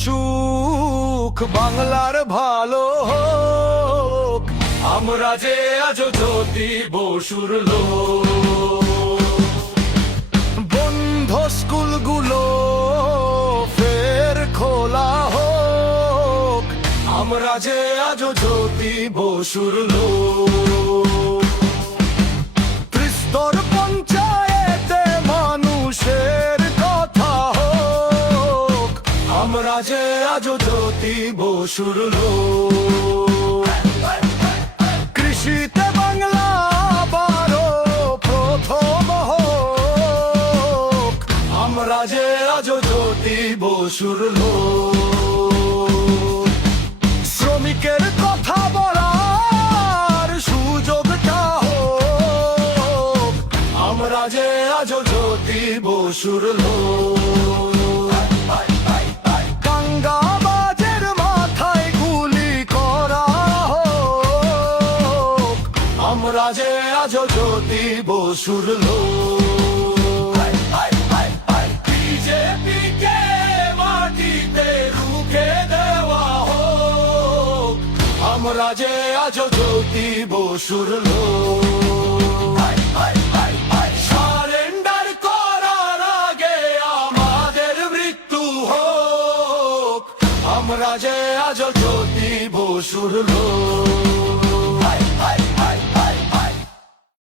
সুখ বাংলার ভালো হোক, আমরা যে আজ জ্যোতি বসুর লোক। বন্ধ স্কুলগুলো ফের খোলা হোক, আমরা যে আজ জ্যোতি বসুর লোক। ত্রিস্তর পঞ্চায়েতে মানুষের কথা হোক, আমরা যে আজ জ্যোতি বসুর লোক। কৃষিতে বাংলা আবারও প্রথম হোক, আমরা যে আজ জ্যোতি বসুর লোক। শ্রমিকের কথা বলার সুযোগটা হোক, আমরা যে আজ জ্যোতি বসুর লোক। দাঙ্গাবাজের মাথায় গুলি করা হোক, আমরা যে আজ জ্যোতি বসুর লোক। বিজেপিকে মাটিতে রুখে দেওয়া হোক, আমরা যে আজ জ্যোতি বসুর লোক। সারেন্ডার করার আগে আমাদের মৃত্যু হোক, আমরা যে আজ জ্যোতি বসুর লোক।